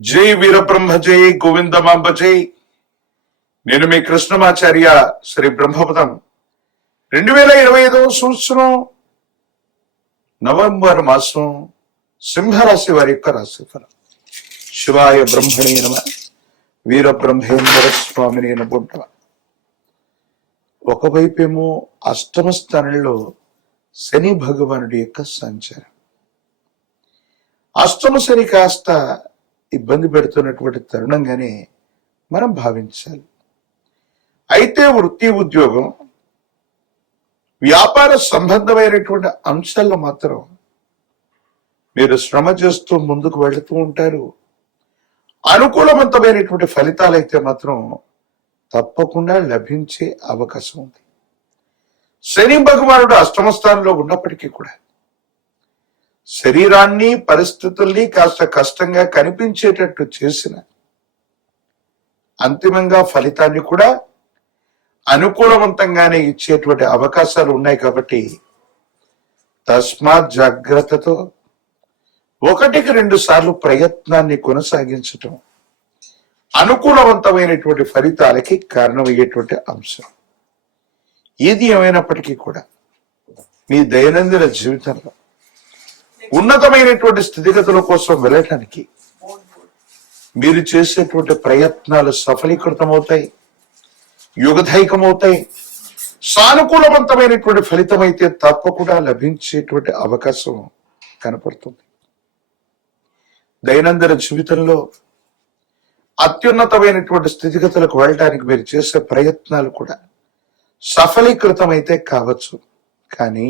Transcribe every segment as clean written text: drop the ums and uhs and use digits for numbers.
జై వీరబ్రహ్మ జై గోవిందమాంబ జై. నేను మీ కృష్ణమాచార్య. శ్రీ బ్రహ్మపదం 2025 సంవత్సరం నవంబర్ మాసం సింహరాశి వారి యొక్క రాశిఫలం. శివాయ బ్రహ్మణే నమ. వీరబ్రహ్మేంద్ర స్వామిని నమ్ముంట. ఒకవైపేమో అష్టమ స్థానంలో శని భగవానుడి యొక్క సంచారం. అష్టమ శని కాస్త ఇబ్బంది పెడుతున్నటువంటి తరుణంగానే మనం భావించాలి. అయితే వృత్తి, ఉద్యోగం, వ్యాపార సంబంధమైనటువంటి అంశాల్లో మాత్రం మీరు శ్రమ చేస్తూ ముందుకు వెళుతూ ఉంటారు. అనుకూలవంతమైనటువంటి ఫలితాలు అయితే మాత్రం తప్పకుండా లభించే అవకాశం ఉంది. శని భగవానుడు అష్టమ స్థానంలో ఉన్నప్పటికీ కూడా శరీరాన్ని, పరిస్థితుల్ని కాస్త కష్టంగా కనిపించేటట్టు చేసిన అంతిమంగా ఫలితాన్ని కూడా అనుకూలవంతంగానే ఇచ్చేటువంటి అవకాశాలు ఉన్నాయి. కాబట్టి తస్మాత్ జాగ్రత్తతో 1-2 సార్లు ప్రయత్నాన్ని కొనసాగించటం అనుకూలవంతమైనటువంటి ఫలితాలకి కారణమయ్యేటువంటి అంశం. ఏది ఏమైనప్పటికీ కూడా మీ దైనందిన జీవితంలో ఉన్నతమైనటువంటి స్థితిగతుల కోసం వెళ్ళటానికి మీరు చేసేటువంటి ప్రయత్నాలు సఫలీకృతమవుతాయి, యుగధైకమవుతాయి. సానుకూలవంతమైనటువంటి ఫలితం అయితే తప్పకుండా లభించేటువంటి అవకాశం కనపడుతుంది. దైనందిన జీవితంలో అత్యున్నతమైనటువంటి స్థితిగతులకు వెళ్ళడానికి మీరు చేసే ప్రయత్నాలు కూడా సఫలీకృతమైతే కావచ్చు. కానీ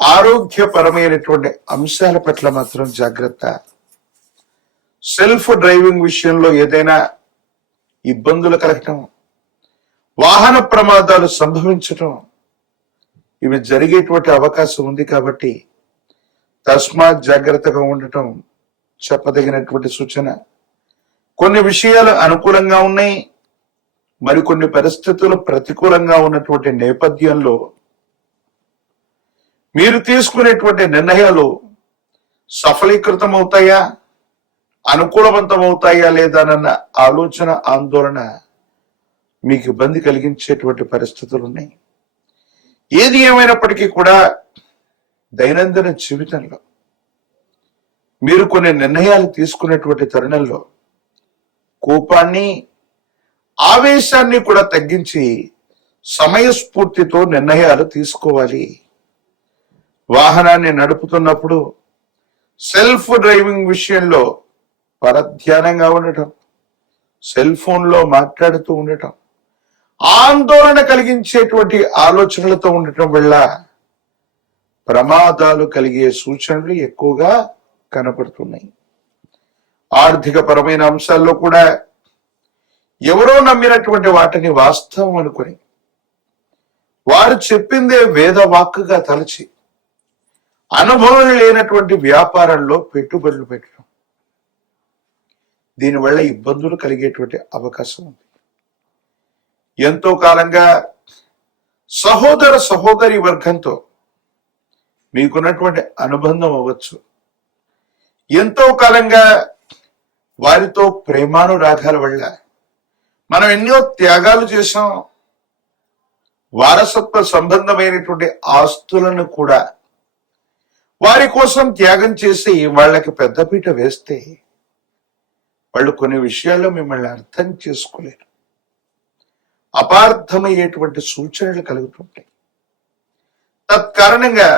ఆరోగ్యపరమైనటువంటి అంశాల పట్ల మాత్రం జాగ్రత్త. సెల్ఫ్ డ్రైవింగ్ విషయంలో ఏదైనా ఇబ్బందులు కలగటం, వాహన ప్రమాదాలు సంభవించటం, ఇవి జరిగేటువంటి అవకాశం ఉంది. కాబట్టి తస్మాత్ జాగ్రత్తగా ఉండటం చెప్పదగినటువంటి సూచన. కొన్ని విషయాలు అనుకూలంగా ఉన్నాయి, మరికొన్ని పరిస్థితులు ప్రతికూలంగా ఉన్నటువంటి నేపథ్యంలో మీరు తీసుకునేటువంటి నిర్ణయాలు సఫలీకృతం అవుతాయా, అనుకూలవంతమవుతాయా లేదానన్న ఆలోచన, ఆందోళన మీకు ఇబ్బంది కలిగించేటువంటి పరిస్థితులు ఉన్నాయి. ఏది ఏమైనప్పటికీ కూడా దైనందిన జీవితంలో మీరు కొన్ని నిర్ణయాలు తీసుకునేటువంటి తరుణంలో కోపాన్ని, ఆవేశాన్ని కూడా తగ్గించి సమయస్ఫూర్తితో నిర్ణయాలు తీసుకోవాలి. వాహనాన్ని నడుపుతున్నప్పుడు సెల్ఫ్ డ్రైవింగ్ విషయంలో పరధ్యానంగా ఉండటం, సెల్ ఫోన్లో మాట్లాడుతూ ఉండటం, ఆందోళన కలిగించేటువంటి ఆలోచనలతో ఉండటం వల్ల ప్రమాదాలు కలిగే సూచనలు ఎక్కువగా కనపడుతున్నాయి. ఆర్థిక పరమైన అంశాల్లో కూడా ఎవరో నమ్మినటువంటి వాటిని వాస్తవం అనుకుని వారు చెప్పిందే వేదవాక్కుగా తలచి అనుభవం లేనటువంటి వ్యాపారంలో పెట్టుబడులు పెట్టడం, దీనివల్ల ఇబ్బందులు కలిగేటువంటి అవకాశం ఉంది. ఎంతో కాలంగా సహోదర సహోదరి వర్గంతో మీకున్నటువంటి అనుబంధం అవ్వచ్చు. ఎంతో కాలంగా వారితో ప్రేమానురాగాల వల్ల మనం ఎన్నో త్యాగాలు చేశాం. వారసత్వ సంబంధమైనటువంటి ఆస్తులను కూడా వారి కోసం త్యాగం చేసి వాళ్ళకి పెద్దపీట వేస్తే వాళ్ళు కొన్ని విషయాల్లో మిమ్మల్ని అర్థం చేసుకోలేరు. అపార్థమయ్యేటువంటి సూచనలు కలుగుతుంటాయి. తత్కారణంగా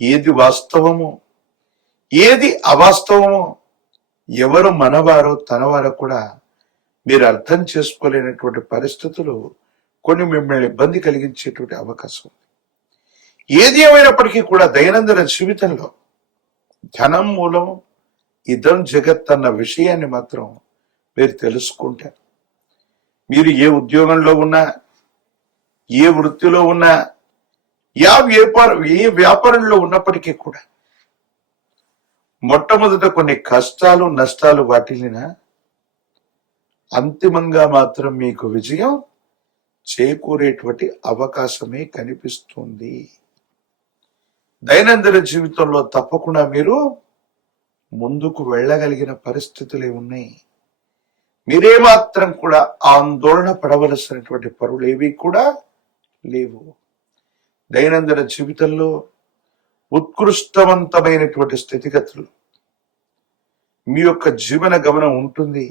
ఏది వాస్తవమో, ఏది అవాస్తవమో, ఎవరు మనవారో తనవారో కూడా మీరు అర్థం చేసుకోలేనటువంటి పరిస్థితులు కొన్ని మిమ్మల్ని ఇబ్బంది కలిగించేటువంటి అవకాశం ఉంది. ఏది ఏమైనప్పటికీ కూడా దైనందిన జీవితంలో ధనం మూలం ఇదం జగత్ అన్న విషయాన్ని మాత్రం మీరు తెలుసుకుంటారు. మీరు ఏ ఉద్యోగంలో ఉన్నా, ఏ వృత్తిలో ఉన్నా, ఏ వ్యాపారంలో ఉన్నప్పటికీ కూడా మొట్టమొదట కొన్ని కష్టాలు, నష్టాలు వాటిల్లినా అంతిమంగా మాత్రం మీకు విజయం చేకూరేటువంటి అవకాశమే కనిపిస్తుంది. దైనందిన జీవితంలో తప్పకుండా మీరు ముందుకు వెళ్ళగలిగిన పరిస్థితులే ఉన్నాయి. మీరేమాత్రం కూడా ఆందోళన పడవలసినటువంటి పరులేవి కూడా లేవు. దైనందిన జీవితంలో ఉత్కృష్టవంతమైనటువంటి స్థితిగతులు మీ యొక్క జీవన గమనం ఉంటుంది.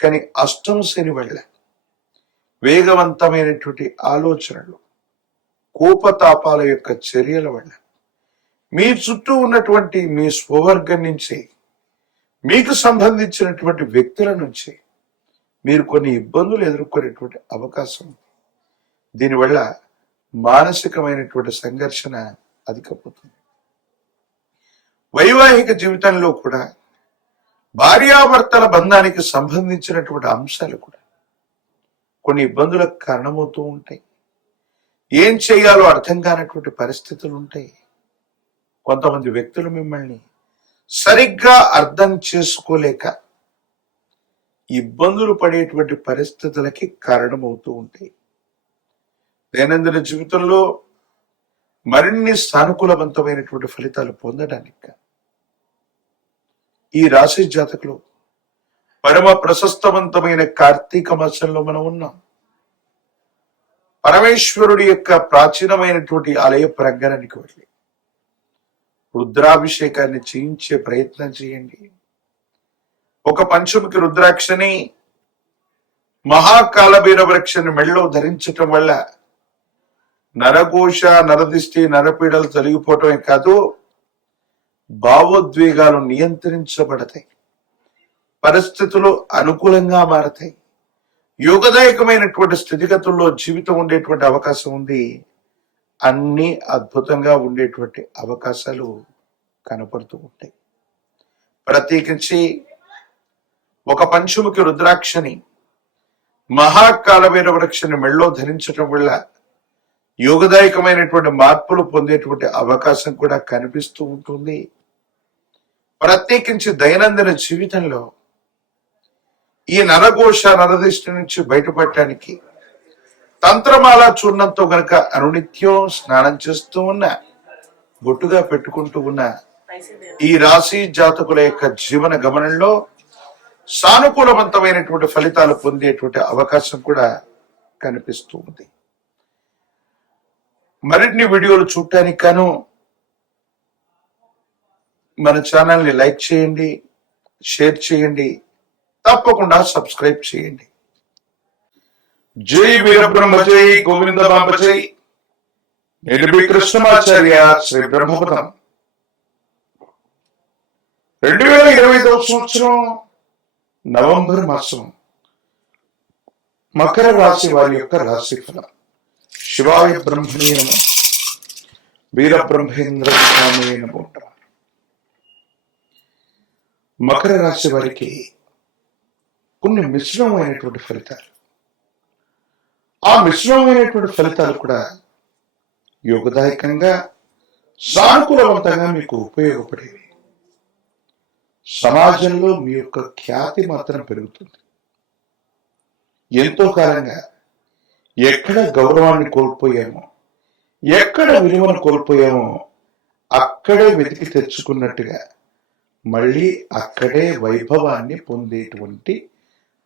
కానీ అష్టమ శని వల్ల వేగవంతమైనటువంటి ఆలోచనలు, కోపతాపాల యొక్క చర్యల వల్ల మీ చుట్టూ ఉన్నటువంటి మీ స్వవర్గం నుంచి, మీకు సంబంధించినటువంటి వ్యక్తుల నుంచి మీరు కొన్ని ఇబ్బందులు ఎదుర్కొనేటువంటి అవకాశం ఉంది. దీనివల్ల మానసికమైనటువంటి సంఘర్షణ అధికపోతుంది. వైవాహిక జీవితంలో కూడా భార్యాభర్తల బంధానికి సంబంధించినటువంటి అంశాలు కూడా కొన్ని ఇబ్బందులకు కారణమవుతూ ఉంటాయి. ఏం చేయాలో అర్థం కానటువంటి పరిస్థితులు ఉంటాయి. కొంతమంది వ్యక్తులు మిమ్మల్ని సరిగ్గా అర్థం చేసుకోలేక ఇబ్బందులు పడేటువంటి పరిస్థితులకి కారణమవుతూ ఉంటాయి. దైనందిన జీవితంలో మరిన్ని సానుకూలవంతమైనటువంటి ఫలితాలు పొందడానికి ఈ రాశి జాతకులు పరమ ప్రశస్తవంతమైన కార్తీక మాసంలో మనం ఉన్నాం. పరమేశ్వరుడి యొక్క ప్రాచీనమైనటువంటి ఆలయ ప్రాంగణానికి వెళ్ళి రుద్రాభిషేకాన్ని చేయించే ప్రయత్నం చేయండి. ఒక పంచముఖి రుద్రాక్షని, మహాకాలభైర వృక్షాన్ని మెళ్ళలో ధరించటం వల్ల నరఘోష, నరదిష్టి, నరపీడలు తొలగిపోవటమే కాదు, భావోద్వేగాలు నియంత్రించబడతాయి, పరిస్థితులు అనుకూలంగా మారతాయి, యోగదాయకమైనటువంటి స్థితిగతుల్లో జీవితం ఉండేటువంటి అవకాశం ఉంది. అన్ని అద్భుతంగా ఉండేటువంటి అవకాశాలు కనపడుతూ ఉంటాయి. ప్రత్యేకించి ఒక పంచముఖి రుద్రాక్షని, మహాకాలభైర వృక్షాన్ని మెళ్ళలో ధరించటం వల్ల యోగదాయకమైనటువంటి మార్పులు పొందేటువంటి అవకాశం కూడా కనిపిస్తూ ఉంటుంది. ప్రత్యేకించి దైనందిన జీవితంలో ఈ నరఘోష, నరదిష్టి నుంచి బయటపడటానికి తంత్రమాల చూర్ణంతో గనక అనునిత్యం స్నానం చేస్తూ ఉన్న, బొట్టుగా పెట్టుకుంటూ ఉన్న ఈ రాశి జాతకుల యొక్క జీవన గమనంలో సానుకూలవంతమైనటువంటి ఫలితాలు పొందేటువంటి అవకాశం కూడా కనిపిస్తూ ఉంది. మరిన్ని వీడియోలు చూడటానికి గాను మన ఛానల్ని లైక్ చేయండి, షేర్ చేయండి, తప్పకుండా సబ్స్క్రైబ్ చేయండి. జై వీరబ్రహ్మ, జై గోవింద బాంబ, జై. నేను మీ కృష్ణమాచార్య, శ్రీ బ్రహ్మపదం. 2025వ సంవత్సరం నవంబర్ మాసం మకర రాశి వారి యొక్క రాశి ఫలం. శివాయ బ్రహ్మణే నమః, వీరబ్రహ్మేంద్ర స్వామి నమో నమః. మకర రాశి వారికి కొన్ని మిశ్రమమైనటువంటి ఫలితాలు. ఆ మిశ్రమమైనటువంటి ఫలితాలు కూడా యోగదాయకంగా, సానుకూలవంతంగా మీకు ఉపయోగపడేవి. సమాజంలో మీ యొక్క ఖ్యాతి మాత్రం పెరుగుతుంది. ఎంతో కాలంగా ఎక్కడ గౌరవాన్ని కోల్పోయామో, ఎక్కడ విలువను కోల్పోయామో అక్కడే వెతికి తెచ్చుకున్నట్టుగా మళ్ళీ అక్కడే వైభవాన్ని పొందేటువంటి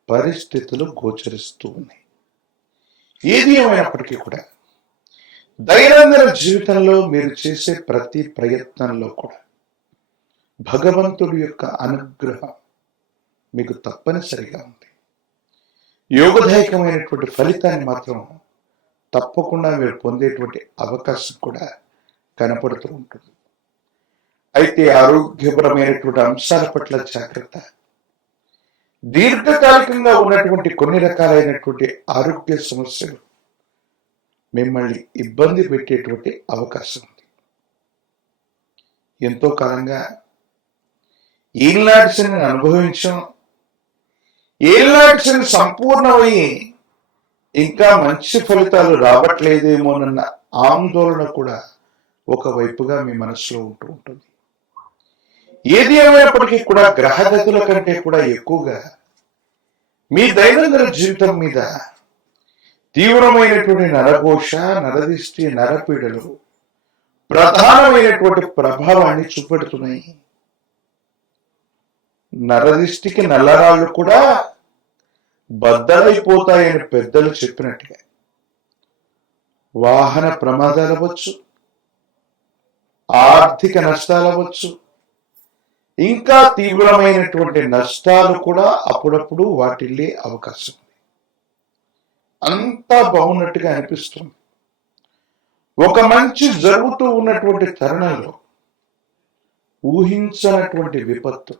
పరిస్థితులు గోచరిస్తూ ఉన్నాయి. ఏది ఏమైనప్పటికీ కూడా దైనందిన జీవితంలో మీరు చేసే ప్రతి ప్రయత్నంలో కూడా భగవంతుడి యొక్క అనుగ్రహం మీకు తప్పనిసరిగా ఉంది. యోగదాయకమైనటువంటి ఫలితాన్ని మాత్రం తప్పకుండా మీరు పొందేటువంటి అవకాశం కూడా కనపడుతూ ఉంటుంది. అయితే ఆరోగ్యపరమైనటువంటి అంశాల పట్ల జాగ్రత్త. దీర్ఘకాలికంగా ఉన్నటువంటి కొన్ని రకాలైనటువంటి ఆరోగ్య సమస్యలు మిమ్మల్ని ఇబ్బంది పెట్టేటువంటి అవకాశం ఉంది. ఎంతో కాలంగా ఈనాటి శని అనుభవించాం, ఏళ్ళనాటి శని సంపూర్ణమయ్యి ఇంకా మంచి ఫలితాలు రావట్లేదేమోనన్న ఆందోళన కూడా ఒకవైపుగా మీ మనసులో ఉంటూ ఉంటుంది. ఏది ఏమైనప్పటికీ కూడా గ్రహగతుల కంటే కూడా ఎక్కువగా మీ దైనందిన జీవితం మీద తీవ్రమైనటువంటి నరఘోష, నరదిష్టి, నరపీడలు ప్రధానమైనటువంటి ప్రభావాన్ని చూపెడుతున్నాయి. నరదిష్టికి నల్లరాళ్ళు కూడా బద్దలైపోతాయని పెద్దలు చెప్పినట్టుగా వాహన ప్రమాదాలు అవ్వచ్చు, ఆర్థిక నష్టాలు అవ్వచ్చు, ఇంకా తీవ్రమైనటువంటి నష్టాలు కూడా అప్పుడప్పుడు వాటిల్లే అవకాశం ఉంది. అంతా బాగున్నట్టుగా అనిపిస్తుంది. ఒక మంచి జరుగుతూ ఉన్నటువంటి తరుణంలో ఊహించనటువంటి విపత్తు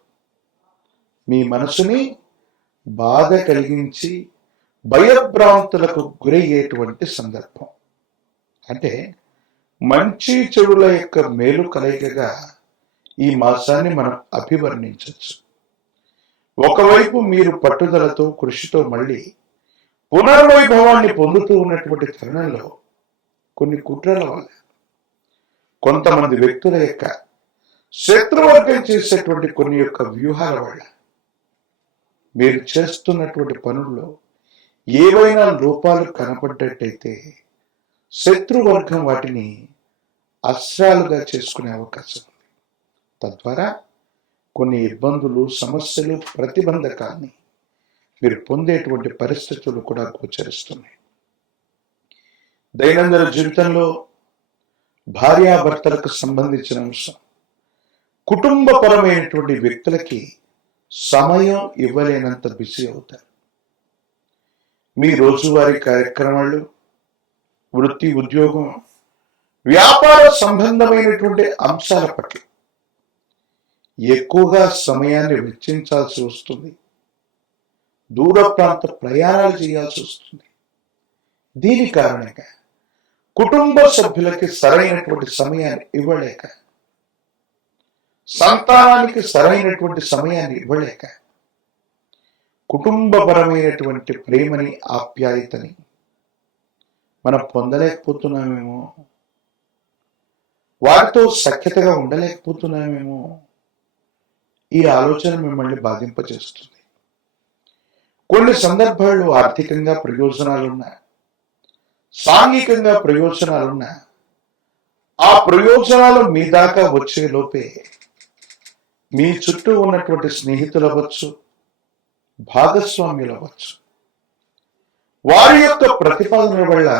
మీ మనసుని బాధ కలిగించి భయభ్రాంతులకు గురయ్యేటువంటి సందర్భం. అంటే మంచి చెడుల యొక్క మేలు కలయికగా ఈ మాసాన్ని మనం అభివర్ణించవచ్చు. ఒకవైపు మీరు పట్టుదలతో కృషితో మళ్ళీ పునర్వైభవాన్ని పొందుతూ ఉన్నటువంటి తరుణంలో కొన్ని కుట్రల వల్ల, కొంతమంది వ్యక్తుల యొక్క శత్రువర్గం చేసేటువంటి కొన్ని యొక్క వ్యూహాల వల్ల మీరు చేస్తున్నటువంటి పనుల్లో ఏవైనా లోపాలు కనపడ్డట్టయితే శత్రువర్గం వాటిని అస్త్రాలుగా చేసుకునే అవకాశం ఉంది. తద్వారా కొన్ని ఇబ్బందులు, సమస్యలు, ప్రతిబంధకాల్ని మీరు పొందేటువంటి పరిస్థితులు కూడా గోచరిస్తున్నాయి. దైనందిన జీవితంలో భార్యాభర్తలకు సంబంధించిన అంశం, కుటుంబపరమైనటువంటి వ్యక్తులకి సమయం ఇవ్వలేనంత బిజీ అవుతారు. మీ రోజువారీ కార్యక్రమాలు, వృత్తి, ఉద్యోగం, వ్యాపార సంబంధమైనటువంటి అంశాల పట్ల ఎక్కువగా సమయాన్ని వెచ్చించాల్సి వస్తుంది. దూర ప్రాంత ప్రయాణాలు చేయాల్సి వస్తుంది. దీని కారణంగా కుటుంబ సభ్యులకి సరైనటువంటి సమయాన్ని ఇవ్వలేక, సంతానానికి సరైనటువంటి సమయాన్ని ఇవ్వలేక, కుటుంబపరమైనటువంటి ప్రేమని, ఆప్యాయతని మనం పొందలేకపోతున్నామేమో, వారితో సఖ్యతగా ఉండలేకపోతున్నామేమో, ఈ ఆలోచన మిమ్మల్ని బాధింపజేస్తుంది. కొన్ని సందర్భాల్లో ఆర్థికంగా ప్రయోజనాలున్నా, సాంఘికంగా ప్రయోజనాలున్నా, ఆ ప్రయోజనాలు మీ దాకా వచ్చే లోపే మీ చుట్టూ ఉన్నటువంటి స్నేహితులు అవ్వచ్చు, భాగస్వామ్యులు అవ్వచ్చు, వారి యొక్క ప్రతిపాదన వల్ల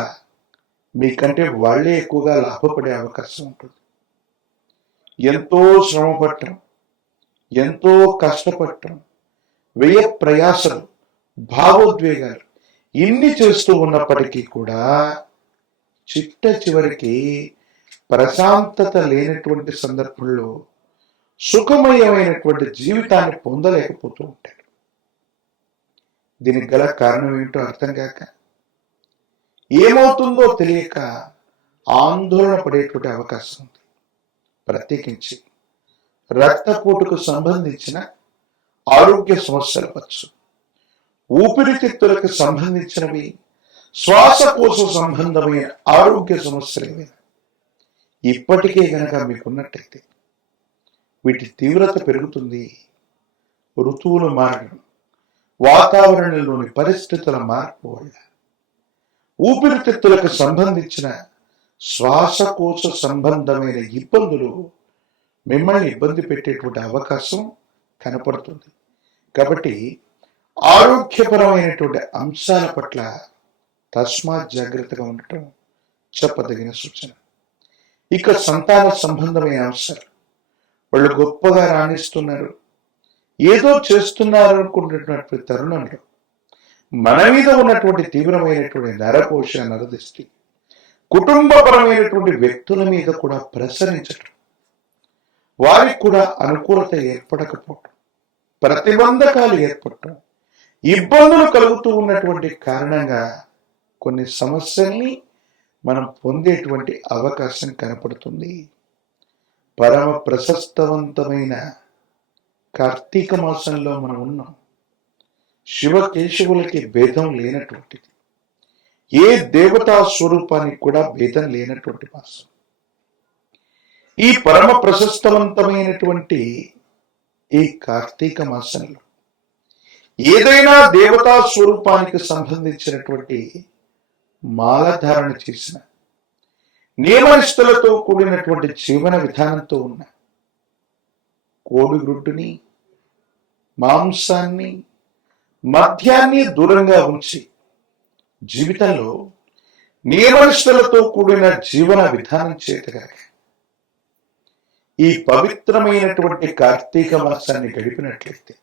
మీకంటే వాళ్లే ఎక్కువగా లాభపడే అవకాశం ఉంటుంది. ఎంతో శ్రమపడటం, ఎంతో కష్టపడటం, వ్యయ ప్రయాసలు, భావోద్వేగాలు ఇన్ని చేస్తూ ఉన్నప్పటికీ కూడా చిట్ట చివరికి ప్రశాంతత లేనటువంటి సందర్భంలో సుఖమయమైనటువంటి జీవితాన్ని పొందలేకపోతూ ఉంటాడు. దీనికి గల కారణం ఏంటో అర్థం కాక, ఏమవుతుందో తెలియక ఆందోళన పడేటువంటి అవకాశం ఉంది. ప్రత్యేకించి రక్తపోటుకు సంబంధించిన ఆరోగ్య సమస్యలు అవ్వచ్చు, ఊపిరితిత్తులకు సంబంధించినవి, శ్వాసకోశ సంబంధమైన ఆరోగ్య సమస్యలు ఇప్పటికే గనక మీకున్నట్టయితే వీటి తీవ్రత పెరుగుతుంది. ఋతువులు మారడం, వాతావరణంలోని పరిస్థితుల మార్పు వల్ల ఊపిరితిత్తులకు సంబంధించిన శ్వాసకోశ సంబంధమైన ఇబ్బందులు మిమ్మల్ని ఇబ్బంది పెట్టేటువంటి అవకాశం కనపడుతుంది. కాబట్టి ఆరోగ్యపరమైనటువంటి అంశాల పట్ల తస్మాత్ జాగ్రత్తగా ఉండటం చెప్పదగిన సూచన. ఇక సంతాన సంబంధమైన అంశాలు, వాళ్ళు గొప్పగా రాణిస్తున్నారు, ఏదో చేస్తున్నారు అనుకుంటున్నటువంటి తరుణంలో మన మీద ఉన్నటువంటి తీవ్రమైనటువంటి నరకోశ, నరదిష్టి కుటుంబపరమైనటువంటి వ్యక్తుల మీద కూడా ప్రసరించటం, వారికి కూడా అనుకూలత ఏర్పడకపోవటం, ప్రతిబంధకాలు ఏర్పడటం, ఇబ్బందులు కలుగుతూ ఉన్నటువంటి కారణంగా కొన్ని సమస్యల్ని మనం పొందేటువంటి అవకాశం కనపడుతుంది. పరమ ప్రశస్తవంతమైన కార్తీక మాసంలో మనం ఉన్నాం. శివకేశవులకి భేదం లేనటువంటిది, ఏ దేవతా స్వరూపానికి కూడా భేదం లేనటువంటి మాసం. ఈ పరమ ప్రశస్తవంతమైనటువంటి ఈ కార్తీక మాసంలో ఏదైనా దేవతా స్వరూపానికి సంబంధించినటువంటి మాలధారణ చేసిన, నియమనిష్టలతో కూడినటువంటి జీవన విధానంతో ఉన్న కోడిగుడ్డుని, మాంసాన్ని, మద్యాన్ని దూరంగా ఉంచి జీవితంలో నియమనిష్టలతో కూడిన జీవన విధానం చేతగాక ఈ పవిత్రమైనటువంటి కార్తీక మాసాన్ని గడిపినట్లయితే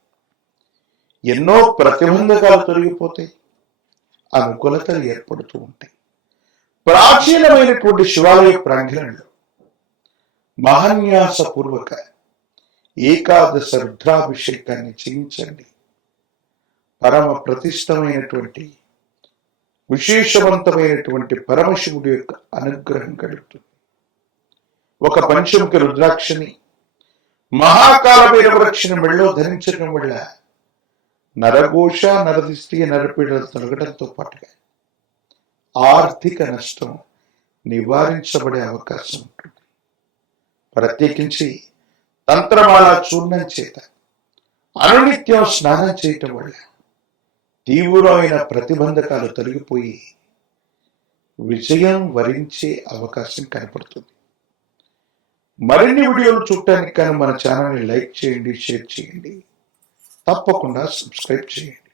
ఎన్నో ప్రతిబంధకాలు తొలగిపోతాయి, అనుకూలతలు ఏర్పడుతూ ఉంటాయి. ప్రాచీనమైనటువంటి శివాలయ ప్రాంగణంలో మహాన్యాసపూర్వక ఏకాదశ రుద్రాభిషేకాన్ని చేయించండి. పరమ ప్రతిష్టమైనటువంటి విశేషవంతమైనటువంటి పరమశివుడి యొక్క అనుగ్రహం కలుగుతుంది. ఒక పంచముఖి రుద్రాక్షని, మహాకాల భైరవరక్షని మెళ్ళో ధరించడం వల్ల నరఘోష, నరదిష్టి, నరపీడలు తొలగడంతో పాటుగా ఆర్థిక నష్టం నివారించబడే అవకాశం ఉంటుంది. ప్రత్యేకించి తంత్రమాల చూర్ణం చేత అనునిత్యం స్నానం చేయటం వల్ల తీవ్రమైన ప్రతిబంధకాలు తొలగిపోయి విజయం వరించే అవకాశం కనపడుతుంది. మరిన్ని వీడియోలు చూడటానికి కానీ మన ఛానల్ని లైక్ చేయండి, షేర్ చేయండి, తప్పకుండా సబ్స్క్రైబ్ చేయండి.